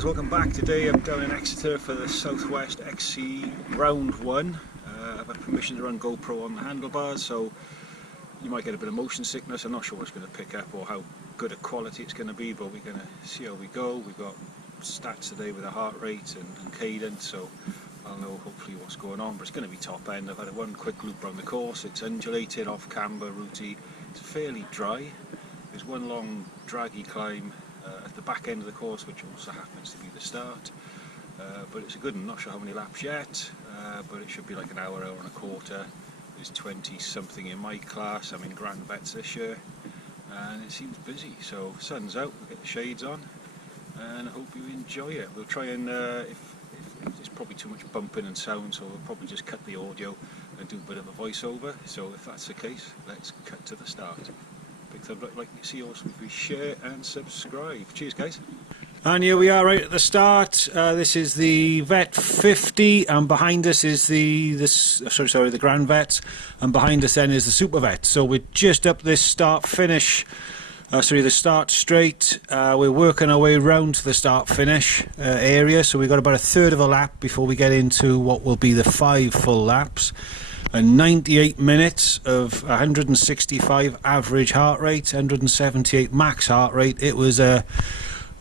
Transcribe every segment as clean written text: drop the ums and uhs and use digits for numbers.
guys, welcome back. Today I'm down in Exeter for the SWXC round 1. I've had permission to run GoPro on the handlebars, so you might get a bit of motion sickness. I'm not sure what it's going to pick up or how good a quality it's going to be, but we're going to see how we go. We've got stats today with a heart rate and cadence, so I'll know hopefully what's going on, but it's going to be top end. I've had one quick loop around the course. It's undulated, off camber, rooty. It's fairly dry. There's one long draggy climb at the back end of the course, which also happens to be the start, but it's a good one. Not sure how many laps yet, but it should be like an hour and a quarter. There's 20 something in my class. I'm in Grand Vets this year and it seems busy, so sun's out, we'll get the shades on and I hope you enjoy it. We'll try and if there's probably too much bumping and sound, so we'll probably just cut the audio and do a bit of a voiceover. So if that's the case, let's cut to the start. Big thumbs up, like you see, also if we share and subscribe. Cheers guys. And here we are right at the start. This is the Vet 50 and behind us is the Grand Vet, and behind us then is the Super Vet. So we're just up this start finish, the start straight. We're working our way round to the start finish area, so we've got about a third of a lap before we get into what will be the 5 full laps. And 98 minutes of 165 average heart rate, 178 max heart rate. It was it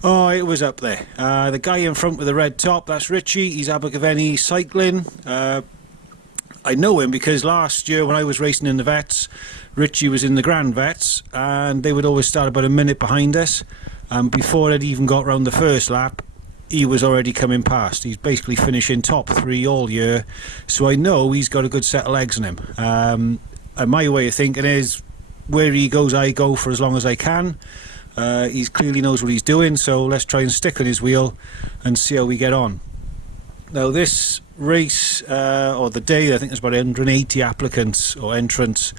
was up there. The guy in front with the red top, that's Richie. He's Abergavenny Cycling. I know him because last year when I was racing in the Vets, Richie was in the Grand Vets, and they would always start about a minute behind us. And before it even got round the first lap, he was already coming past. He's basically finishing top 3 all year, so I know he's got a good set of legs in him. And my way of thinking is, where he goes I go for as long as I can. He clearly knows what he's doing, so let's try and stick on his wheel and see how we get on. Now this race, or the day, I think there's about 180 applicants or entrants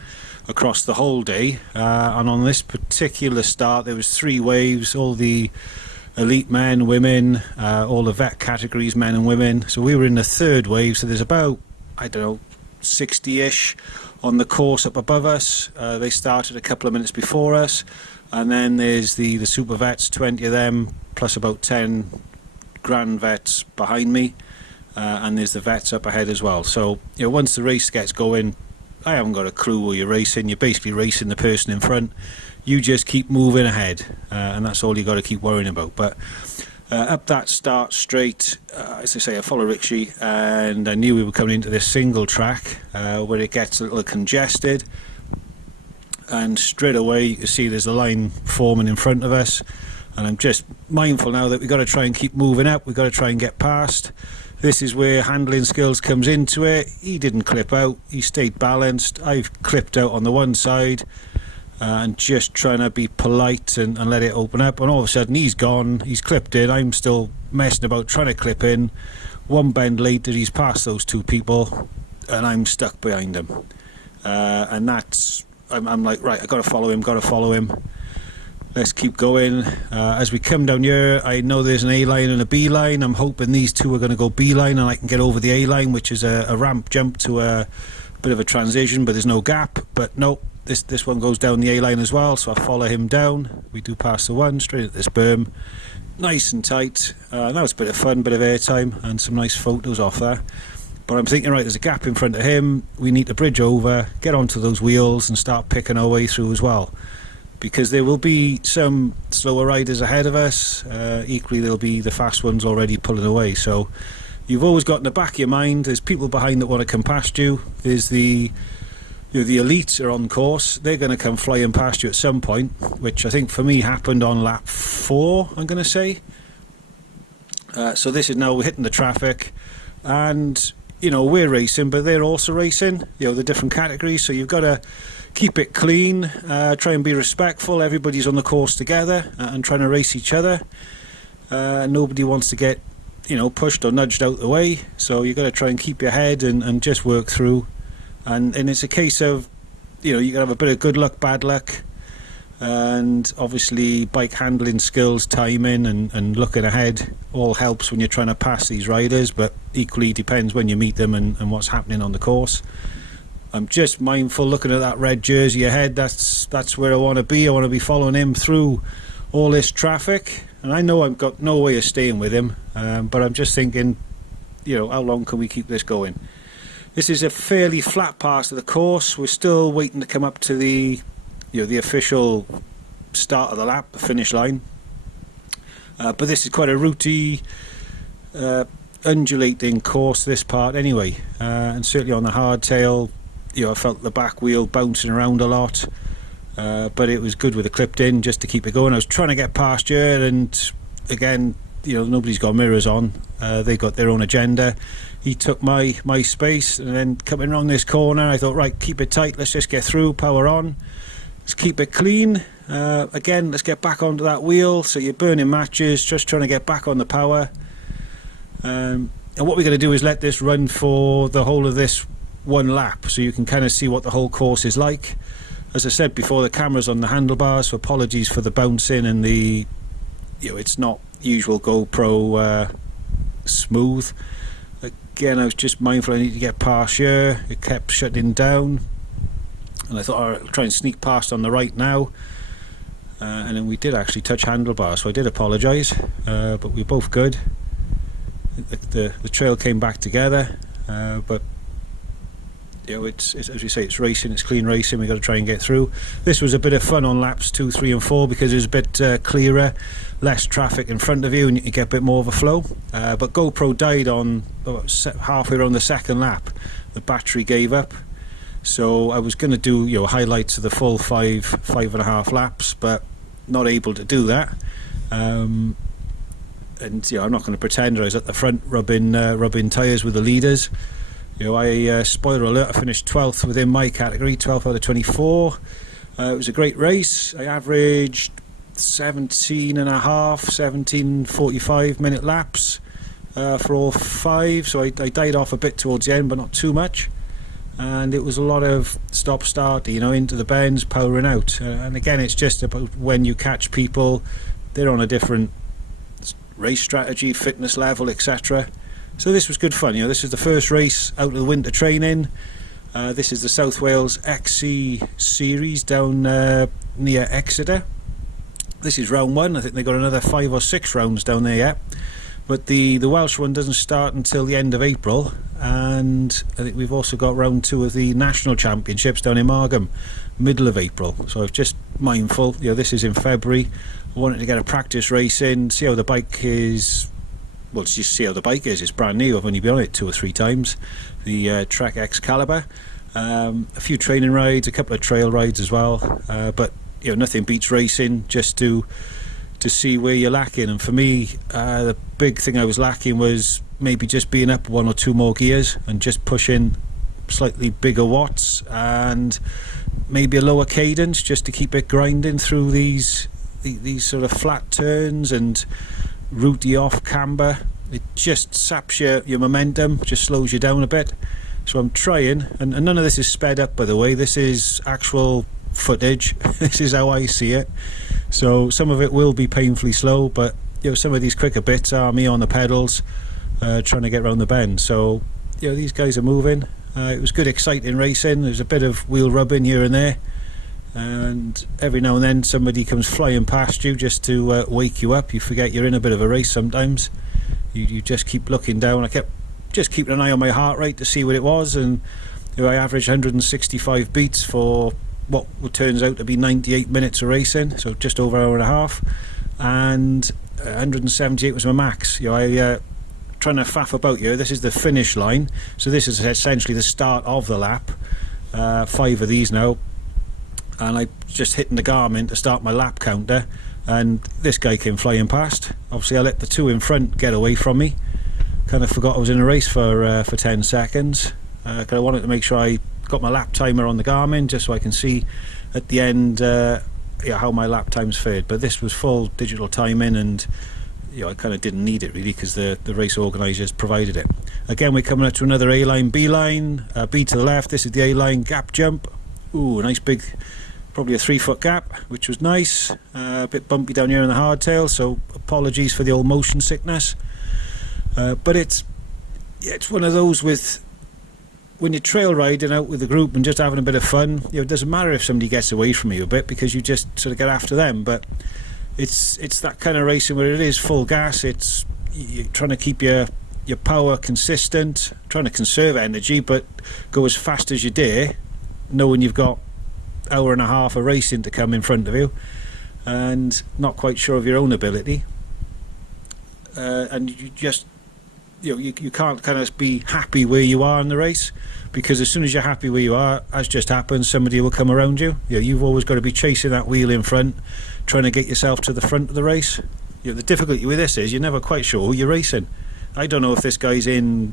across the whole day, and on this particular start there was 3 waves, all the elite men, women, all the vet categories, men and women. So we were in the 3rd wave, so there's about, I don't know, 60-ish on the course up above us. They started a couple of minutes before us, and then there's the Super Vets, 20 of them, plus about 10 Grand Vets behind me, and there's the Vets up ahead as well. So, you know, once the race gets going, I haven't got a clue where you're racing. You're basically racing the person in front. You just keep moving ahead, and that's all you got to keep worrying about. But up that start straight, as I say, I follow Richie, and I knew we were coming into this single track where it gets a little congested, and straight away you can see there's a line forming in front of us, and I'm just mindful now that we've got to try and keep moving up. We've got to try and get past. This is where handling skills comes into it. He didn't clip out, he stayed balanced. I've clipped out on the one side, and just trying to be polite and let it open up, and all of a sudden he's gone, he's clipped in. I'm still messing about trying to clip in. One bend later he's past those 2 people and I'm stuck behind him, and that's, I'm like, right, I gotta follow him. Let's keep going. As we come down here, I know there's an A line and a B line. I'm hoping these 2 are going to go B line and I can get over the A line, which is a ramp jump to a bit of a transition, but there's no gap. But no, this one goes down the A line as well, so I follow him down. We do pass the one straight at this berm, nice and tight. That was a bit of fun, bit of airtime, and some nice photos off there. But I'm thinking, right, there's a gap in front of him. We need to bridge over, get onto those wheels, and start picking our way through as well, because there will be some slower riders ahead of us. Equally, there'll be the fast ones already pulling away. So you've always got in the back of your mind, there's people behind that want to come past you. There's the elites are on course. They're going to come flying past you at some point, which I think for me happened on lap 4, I'm going to say. So this is now, we're hitting the traffic, and you know, we're racing, but they're also racing, you know, the different categories. So you've got to keep it clean, try and be respectful. Everybody's on the course together and trying to race each other. Nobody wants to get, you know, pushed or nudged out the way. So you've got to try and keep your head and just work through. And it's a case of, you know, you got to have a bit of good luck, bad luck, and obviously bike handling skills, timing, and looking ahead all helps when you're trying to pass these riders, but equally depends when you meet them and what's happening on the course. I'm just mindful, looking at that red jersey ahead, that's where I want to be. I want to be following him through all this traffic. and I know I've got no way of staying with him, but I'm just thinking, you know, how long can we keep this going? This is a fairly flat part of the course. We're still waiting to come up to the, you know, the official start of the lap, the finish line. But this is quite a rooty, undulating course, this part anyway, and certainly on the hardtail, you know, I felt the back wheel bouncing around a lot, but it was good with the clipped in just to keep it going. I was trying to get past you, and again, you know, nobody's got mirrors on. They got their own agenda. He took my space, and then coming around this corner, I thought, right, keep it tight, let's just get through, power on, let's keep it clean. Again, let's get back onto that wheel. So you're burning matches, just trying to get back on the power. And what we're going to do is let this run for the whole of this one lap, so you can kind of see what the whole course is like. As I said before, the camera's on the handlebars, so apologies for the bouncing and the, you know, it's not usual GoPro smooth. Again, I was just mindful I need to get past here. It kept shutting down, and I thought, I'll try and sneak past on the right now. And then we did actually touch handlebars, so I did apologise, but we're both good. The trail came back together, but you know, it's as we say, it's racing, it's clean racing. We've got to try and get through. This was a bit of fun on laps 2, 3 and 4 because it was a bit clearer, less traffic in front of you, and you get a bit more of a flow. But GoPro died on about halfway around the second lap. The battery gave up, so I was going to do, you know, highlights of the full 5.5 laps, but not able to do that. And you know, I'm not going to pretend I was at the front rubbing tyres with the leaders. You know, I spoiler alert, I finished 12th within my category, 12th out of 24. It was a great race. I averaged 17.45 minute laps for all 5, so I died off a bit towards the end, but not too much. And it was a lot of stop-start, you know, into the bends, powering out. And again, it's just about when you catch people, they're on a different race strategy, fitness level, etc. So this was good fun. You know, this is the first race out of the winter training. This is the South Wales XC series down near Exeter. This is round 1. I think they got another 5 or 6 rounds down there yet. But the Welsh one doesn't start until the end of April, and I think we've also got round 2 of the National Championships down in Margam, middle of April. So I was just mindful, you know, this is in February. I wanted to get a practice race in, see how the bike is. Well, just see how the bike is. It's brand new. I've only been on it 2 or 3 times. The Trek X Calibre. A few training rides, a couple of trail rides as well. But you know, nothing beats racing just to see where you're lacking. And for me, the big thing I was lacking was maybe just being up 1 or 2 more gears and just pushing slightly bigger watts and maybe a lower cadence just to keep it grinding through these sort of flat turns and rooty off camber. It just saps your momentum, just slows you down a bit. So I'm trying, and none of this is sped up, by the way. This is actual footage. This is how I see it. So some of it will be painfully slow, but you know, some of these quicker bits are me on the pedals trying to get around the bend. So you know, these guys are moving. It was good, exciting racing. There's a bit of wheel rubbing here and there, and every now and then somebody comes flying past you just to wake you up. You forget you're in a bit of a race sometimes. You just keep looking down. I kept just keeping an eye on my heart rate to see what it was, and you know, I averaged 165 beats for what turns out to be 98 minutes of racing, so just over an hour and a half, and 178 was my max. You know, I trying to faff about here. This is the finish line, so this is essentially the start of the lap. 5 of these now, and I just hitting the Garmin to start my lap counter, and this guy came flying past. Obviously I let the 2 in front get away from me. Kind of forgot I was in a race for 10 seconds. Cause I wanted to make sure I got my lap timer on the Garmin just so I can see at the end yeah, how my lap times fared. But this was full digital timing, and you know, I kind of didn't need it really because the race organisers provided it. Again, we're coming up to another A line, B line, B to the left. This is the A line gap jump. Ooh, nice big, probably a 3-foot gap, which was nice. A bit bumpy down here in the hardtail, so apologies for the old motion sickness. But it's one of those with when you're trail riding out with the group and just having a bit of fun. You know, it doesn't matter if somebody gets away from you a bit because you just sort of get after them. But it's that kind of racing where it is full gas. It's you're trying to keep your power consistent, trying to conserve energy, but go as fast as you dare, knowing you've got hour and a half of racing to come in front of you, and not quite sure of your own ability. And you just, you can't kind of be happy where you are in the race, because as soon as you're happy where you are, as just happens, somebody will come around you. You've always got to be chasing that wheel in front, trying to get yourself to the front of the race. The difficulty with this is you're never quite sure who you're racing. I don't know if this guy's in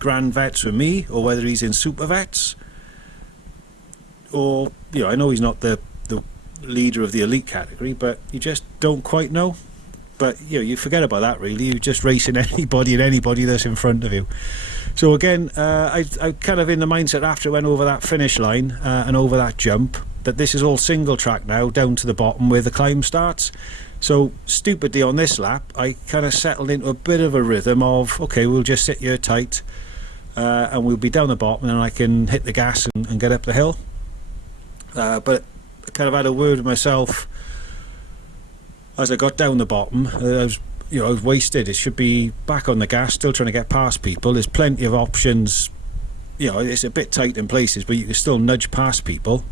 Grand Vets with me, or whether he's in Super Vets, or I know he's not the leader of the elite category, but you just don't quite know. But you forget about that really. You're just racing anybody and anybody that's in front of you. So again, I kind of in the mindset after I went over that finish line and over that jump, that this is all single track now down to the bottom where the climb starts. So stupidly on this lap, I kind of settled into a bit of a rhythm of, okay, we'll just sit here tight and we'll be down the bottom, and I can hit the gas and get up the hill. But I kind of had a word with myself as I got down the bottom. I was wasted. It should be back on the gas, still trying to get past people. There's plenty of options. It's a bit tight in places, but you can still nudge past people.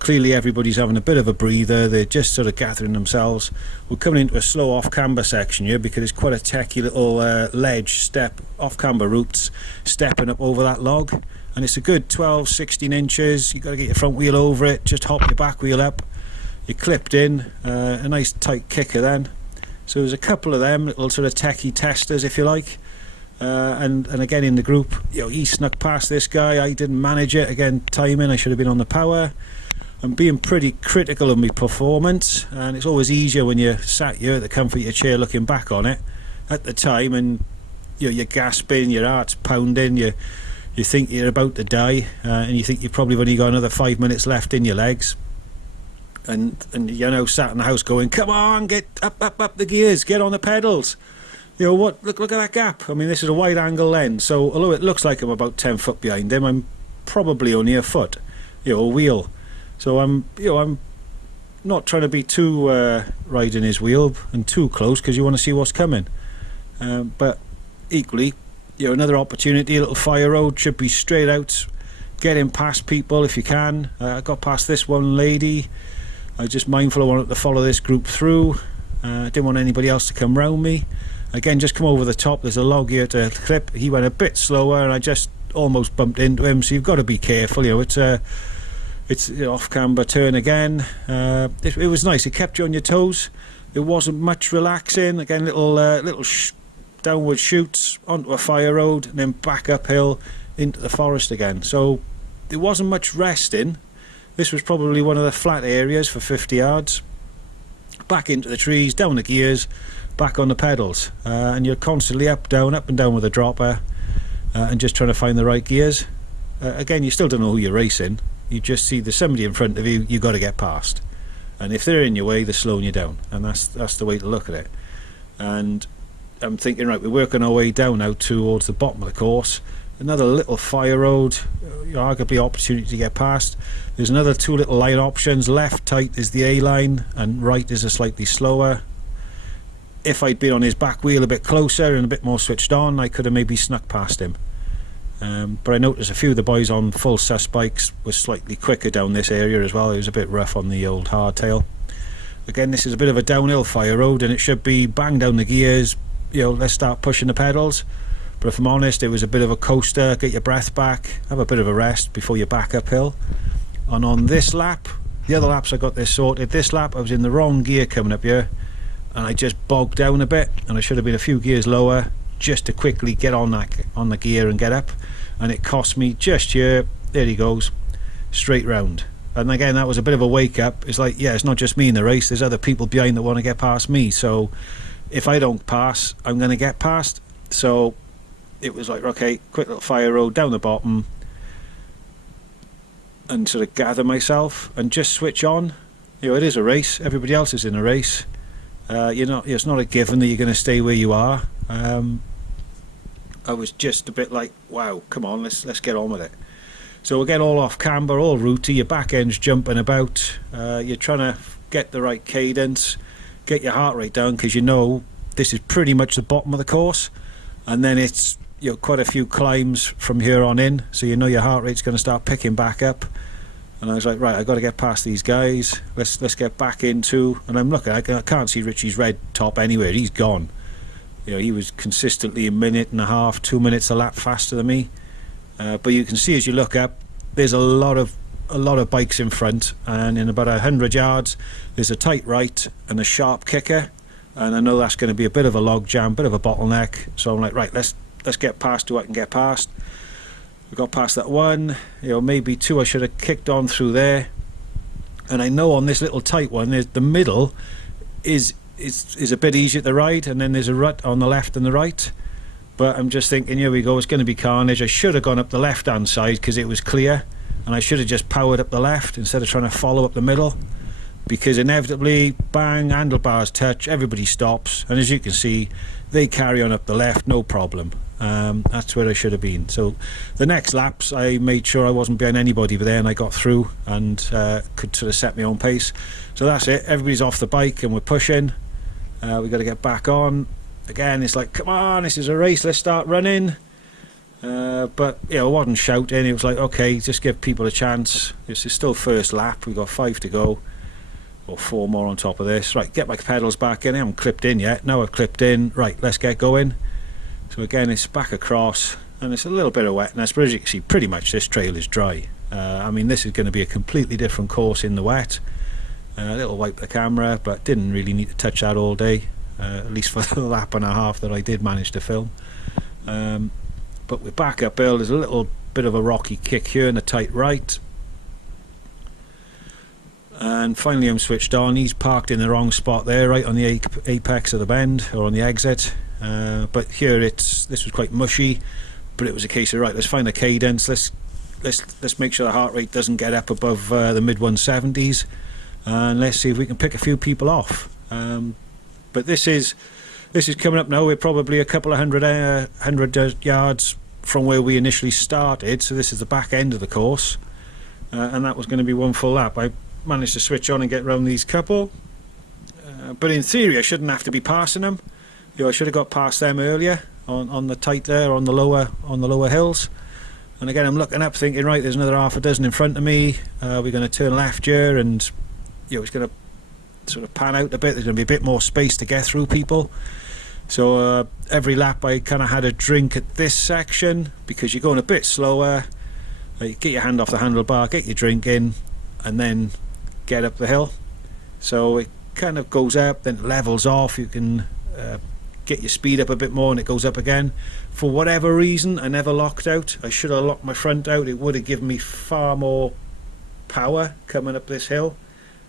Clearly everybody's having a bit of a breather. They're just sort of gathering themselves. We're coming into a slow off camber section here, because it's quite a techy little ledge step off camber routes, stepping up over that log, and it's a good 12-16 inches. You've got to get your front wheel over it, just hop your back wheel up. You're clipped in, a nice tight kicker then. So there's a couple of them little sort of techie testers, if you like. And again in the group, he snuck past this guy. I didn't manage it. Again, timing, I should have been on the power. I'm being pretty critical of my performance, and it's always easier when you're sat here at the comfort of your chair looking back on it at the time, and you're gasping, your heart's pounding, you think you're about to die, and you think you've probably only got another 5 minutes left in your legs, and you're now sat in the house going, come on, get up the gears, get on the pedals. What? Look at that gap. I mean, this is a wide angle lens, so although it looks like I'm about 10 foot behind him, I'm probably only a foot, a wheel. So I'm not trying to be too riding his wheel and too close, because you want to see what's coming. But equally, another opportunity, a little fire road, should be straight out, getting past people if you can. I got past this one lady. I was just mindful I wanted to follow this group through. I didn't want anybody else to come round me. Again, just come over the top. There's a log here to clip. He went a bit slower, and I just almost bumped into him. So you've got to be careful. It's off camber turn again. It was nice. It kept you on your toes. It wasn't much relaxing. Again, little downward shoots onto a fire road, and then back uphill into the forest again. So there wasn't much resting. This was probably one of the flat areas for 50 yards. Back into the trees, down the gears, back on the pedals, and you're constantly up and down with a dropper, and just trying to find the right gears. Again, you still don't know who you're racing. You just see there's somebody in front of you, you've got to get past, and if they're in your way, they're slowing you down, and that's the way to look at it. And I'm thinking, right, we're working our way down now towards the bottom of the course. Another little fire road, arguably opportunity to get past. There's another two little line options. Left tight is the A line, and right is a slightly slower. If I'd been on his back wheel a bit closer and a bit more switched on, I could have maybe snuck past him. But I noticed a few of the boys on full sus bikes were slightly quicker down this area as well. It was a bit rough on the old hardtail. Again, this is a bit of a downhill fire road, and it should be bang down the gears, let's start pushing the pedals. But if I'm honest, it was a bit of a coaster. Get your breath back, have a bit of a rest before you back uphill. And on this lap, the other laps I got this sorted. This lap I was in the wrong gear coming up here, and I just bogged down a bit, and I should have been a few gears lower just to quickly get on the gear and get up, and it cost me just here. There he goes, straight round. And again, that was a bit of a wake up. It's like, it's not just me in the race, there's other people behind that want to get past me, so if I don't pass, I'm going to get past. So it was like, okay, quick little fire road down the bottom, and sort of gather myself and just switch on. It is a race, everybody else is in a race. It's not a given that you're going to stay where you are. I was just a bit like, wow, come on, let's get on with it. So again, all off camber, all rooty, your back end's jumping about, you're trying to get the right cadence, get your heart rate down, because you know this is pretty much the bottom of the course, and then it's, you know, quite a few climbs from here on in, so you know your heart rate's going to start picking back up. And I was like, right, I've got to get past these guys. Let's get back into. And I'm looking, I can't see Richie's red top anywhere. He's gone. You know, he was consistently a minute and a half, 2 minutes a lap faster than me. But you can see as you look up, there's a lot of bikes in front, and in about 100 yards, there's a tight right and a sharp kicker. And I know that's going to be a bit of a log jam, bit of a bottleneck. So I'm like, right, let's get past who I can get past. We got past that one, you know, maybe two I should have kicked on through there. And I know on this little tight one, the middle is a bit easier to ride, and then there's a rut on the left and the right. But I'm just thinking, here we go, it's going to be carnage. I should have gone up the left hand side because it was clear, and I should have just powered up the left instead of trying to follow up the middle, because inevitably, bang, handlebars touch, everybody stops, and as you can see, they carry on up the left, no problem. That's where I should have been. So the next laps, I made sure I wasn't behind anybody there, and I got through and could sort of set my own pace. So that's it, everybody's off the bike and we're pushing. We've got to get back on. Again, it's like, come on, this is a race, let's start running. But you know, I wasn't shouting. It was like, okay, just give people a chance. This is still first lap, we've got 5 to go, or 4 more on top of this. Right, get my pedals back in. I haven't clipped in yet. Now I've clipped in. Right, let's get going. So again, it's back across, and it's a little bit of wetness, but as you can see, pretty much this trail is dry. I mean, this is going to be a completely different course in the wet. A little wipe the camera, but didn't really need to touch that all day, at least for the lap and a half that I did manage to film. But we're back uphill. There's a little bit of a rocky kick here and a tight right. And finally I'm switched on. He's parked in the wrong spot there, right on the apex of the bend, or on the exit. But here this was quite mushy, but it was a case of, right, let's find a cadence, let's make sure the heart rate doesn't get up above the mid 170s, and let's see if we can pick a few people off. But this is coming up now. We're probably a couple of hundred yards from where we initially started, so this is the back end of the course, and that was going to be one full lap. I managed to switch on and get round these couple, but in theory I shouldn't have to be passing them. You know, I should have got past them earlier on the tight there, on the lower hills. And again, I'm looking up thinking, right, there's another half a dozen in front of me. We're going to turn left here, and you know, it's going to sort of pan out a bit. There's going to be a bit more space to get through people. So every lap I kind of had a drink at this section, because you're going a bit slower. You get your hand off the handlebar, get your drink in, and then get up the hill. So it kind of goes up, then it levels off. You can get your speed up a bit more, and it goes up again. For whatever reason, I never locked out. I should have locked my front out. It would have given me far more power coming up this hill,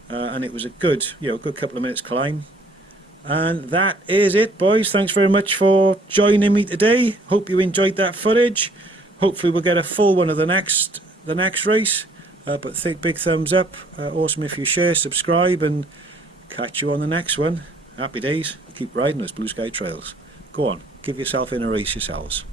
and it was a good couple of minutes climb. And that is it, boys. Thanks very much for joining me today. Hope you enjoyed that footage. Hopefully we'll get a full one of the next race. But big thumbs up. Awesome if you share, subscribe, and catch you on the next one. Happy days. Keep riding those blue sky trails. Go on, give yourself in a race yourselves.